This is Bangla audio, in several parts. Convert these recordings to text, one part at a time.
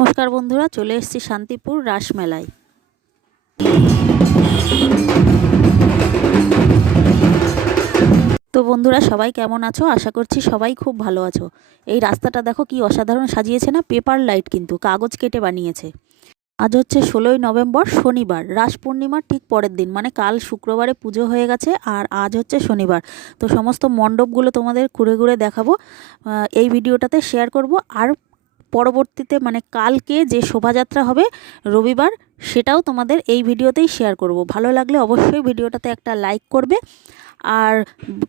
নমস্কার বন্ধুরা, চলে এসেছি শান্তিপুর রাসমেলায়। তো বন্ধুরা, সবাই কেমন আছো? আশা করছি সবাই খুব ভালো আছো। এই রাস্তাটা দেখো কি অসাধারণ সাজিয়েছে না, পেপার লাইট কিন্তু কাগজ কেটে বানিয়েছে। আজ হচ্ছে 16ই নভেম্বর, শনিবার, রাস পূর্ণিমার ঠিক পরের দিন, মানে কাল শুক্রবারে পুজো হয়ে গেছে আর আজ হচ্ছে শনিবার। তো সমস্ত মণ্ডপগুলো তোমাদের ঘুরে ঘুরে দেখাবো, এই ভিডিওটাতে শেয়ার করব। আর পরবর্তীতে মানে কালকে যে শোভাযাত্রা হবে রবিবার, সেটাও তোমাদের এই ভিডিওতেই শেয়ার করব। ভালো লাগলে অবশ্যই ভিডিওটাতে একটা লাইক করবে, আর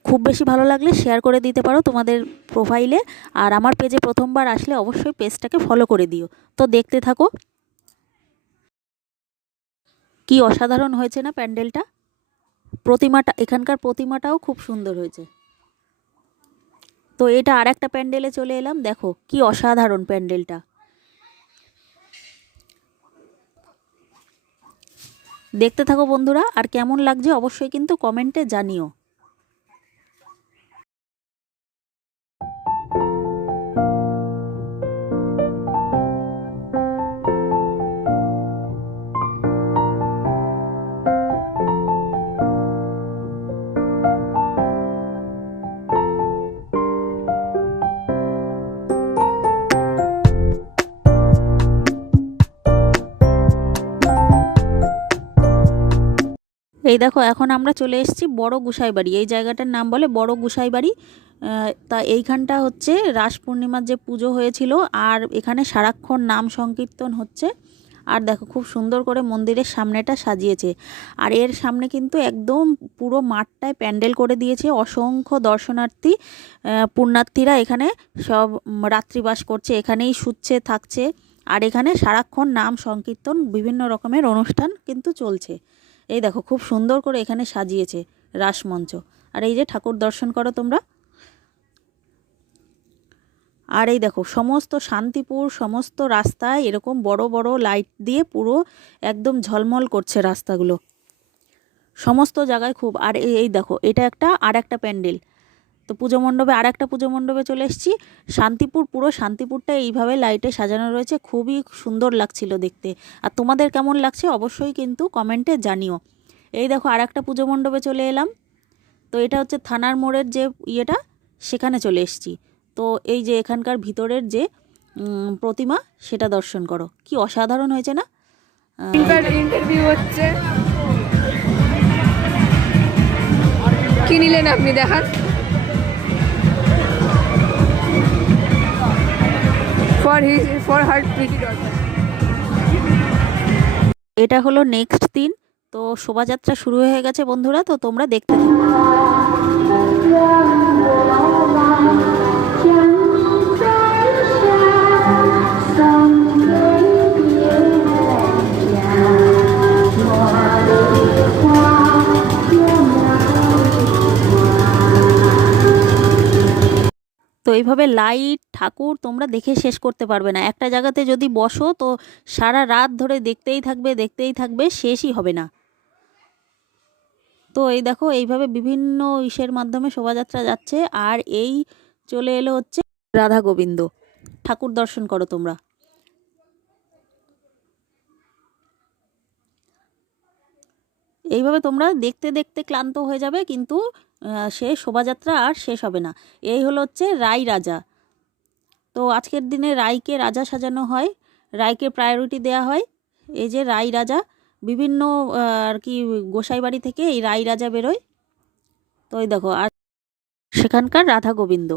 খুব বেশি ভালো লাগলে শেয়ার করে দিতে পারো তোমাদের প্রোফাইলে। আর আমার পেজে প্রথমবার আসলে অবশ্যই পেজটাকে ফলো করে দিও। তো দেখতে থাকো। কি অসাধারণ হয়েছে না প্যান্ডেলটা, প্রতিমাটা, এখানকার প্রতিমাটাও খুব সুন্দর হয়েছে। তো এটা আর একটা প্যান্ডেলে চলে এলাম, দেখো কি অসাধারণ প্যান্ডেলটা। দেখতে থাকো বন্ধুরা, আর কেমন লাগছে অবশ্যই কিন্তু কমেন্টে জানিও। এই দেখো, এখন আমরা চলে এসেছি বড় গোসাইবাড়ি। এই জায়গাটার নাম বলে বড় গোসাইবাড়ি। তা এইখানটা হচ্ছে রাস পূর্ণিমার যে পুজো হয়েছিল, আর এখানে সারাক্ষণ নাম সংকীর্তন হচ্ছে। আর দেখো খুব সুন্দর করে মন্দিরের সামনেটা সাজিয়েছে। আর এর সামনে কিন্তু একদম পুরো মাঠটায় প্যান্ডেল করে দিয়েছে। অসংখ্য দর্শনার্থী, পুণ্যার্থীরা এখানে সব রাত্রিবাস করছে, এখানেই শুচ্ছে থাকছে। আর এখানে সারাক্ষণ নাম সংকীর্তন, বিভিন্ন রকমের অনুষ্ঠান কিন্তু চলছে। এই দেখো খুব সুন্দর করে এখানে সাজিয়েছে রাসমঞ্চ। আর এই যে ঠাকুর দর্শন করো তোমরা। আর এই দেখো সমস্ত শান্তিপুর, সমস্ত রাস্তায় এরকম বড় বড় লাইট দিয়ে পুরো একদম ঝলমল করছে রাস্তাগুলো, সমস্ত জায়গায় খুব। আর এই দেখো, এটা আর একটা প্যান্ডেল। তো পুজো মণ্ডপে, আর একটা পুজো মণ্ডপে চলে এসেছি। শান্তিপুর, পুরো শান্তিপুরটা এইভাবে লাইটে সাজানো রয়েছে, খুবই সুন্দর লাগছিল দেখতে। আর তোমাদের কেমন লাগছে অবশ্যই কিন্তু কমেন্টে জানিও। এই দেখো আর একটা পুজো মণ্ডপে চলে এলাম। তো এটা হচ্ছে থানার মোড়ের যে ইয়েটা, সেখানে চলে এসেছি। তো এই যে এখানকার ভিতরের যে প্রতিমা, সেটা দর্শন করো, কি অসাধারণ হয়েছে না। ইন্টারভিউ হচ্ছে, কি নিলেন আপনি দেখান। For her pretty daughter. এটা হলো নেক্সট দিন। তো শোভাযাত্রা শুরু হয়ে গেছে বন্ধুরা, তো তোমরা দেখতে থাকো। তো এইভাবে লাইট, ঠাকুর তোমরা দেখে শেষ করতে পারবে না। একটা জায়গাতে যদি বসো তো সারা রাত ধরে দেখতেই থাকবে, দেখতেই থাকবে, শেষই হবে না। তো এই দেখো এইভাবে বিভিন্ন ইসের মাধ্যমে শোভাযাত্রা যাচ্ছে। আর এই চলে এলো হচ্ছে রাধা গোবিন্দ, ঠাকুর দর্শন করো তোমরা। এইভাবে তোমরা দেখতে দেখতে ক্লান্ত হয়ে যাবে, কিন্তু সে শোভাযাত্রা আর শেষ হবে না। এই হলো হচ্ছে রাই রাজা। তো আজকের দিনে রাইকে রাজা সাজানো হয়, রাইকে প্রায়োরিটি দেওয়া হয়। এই যে রাই রাজা, বিভিন্ন আর কি গোসাই বাড়ি থেকে এই রাই রাজা বেরোয়। তো এই দেখো, আর সেখানকার রাধা গোবিন্দ।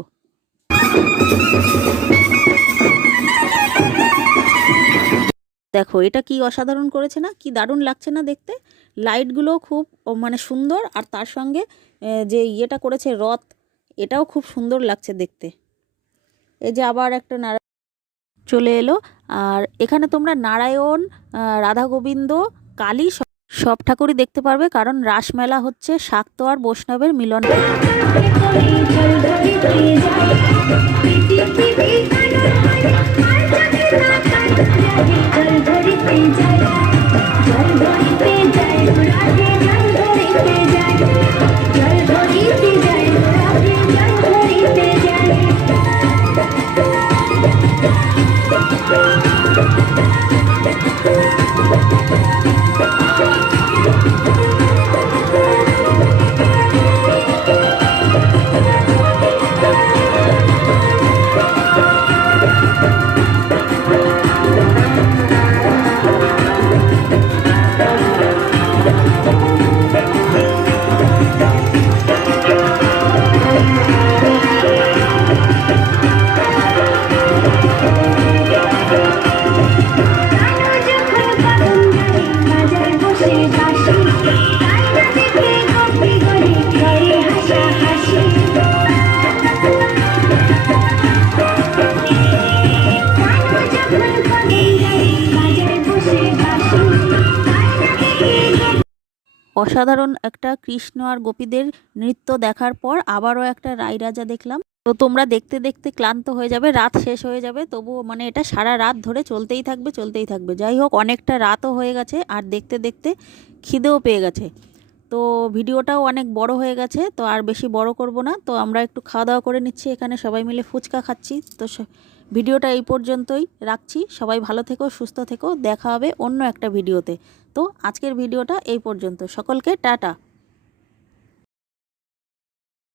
দেখো এটা কি অসাধারণ করেছে না, কি দারুণ লাগছে না দেখতে। লাইটগুলো খুব মানে সুন্দর, আর তার সঙ্গে যে ইয়েটা করেছে রথ, এটাও খুব সুন্দর লাগছে দেখতে। এই যে আবার একটা চলে এলো। আর এখানে তোমরা নারায়ণ, রাধা গোবিন্দ, কালী সব ঠাকুরই দেখতে পারবে, কারণ রাসমেলা হচ্ছে শাক্ত আর বৈষ্ণবের মিলন। অসাধারণ একটা কৃষ্ণ আর গোপীদের নৃত্য দেখার পর আবারও একটা রাই রাজা দেখলাম। তো তোমরা দেখতে দেখতে ক্লান্ত হয়ে যাবে, রাত শেষ হয়ে যাবে, তবুও মানে এটা সারা রাত ধরে চলতেই থাকবে চলতেই থাকবে। যাই হোক, অনেকটা রাতও হয়ে গেছে আর দেখতে দেখতে খিদেও পেয়ে গেছে। তো ভিডিওটাও অনেক বড় হয়ে গেছে, তো আর বেশি বড় করব না। তো আমরা একটু খাওয়া দাওয়া করে নিচ্ছি, এখানে সবাই মিলে ফুচকা খাচ্ছি। তো ভিডিওটা এই পর্যন্তই রাখছি। সবাই ভালো থেকো, সুস্থ থেকো, দেখা হবে অন্য একটা ভিডিওতে। তো আজকের ভিডিওটা এই পর্যন্ত, সকলকে টাটা।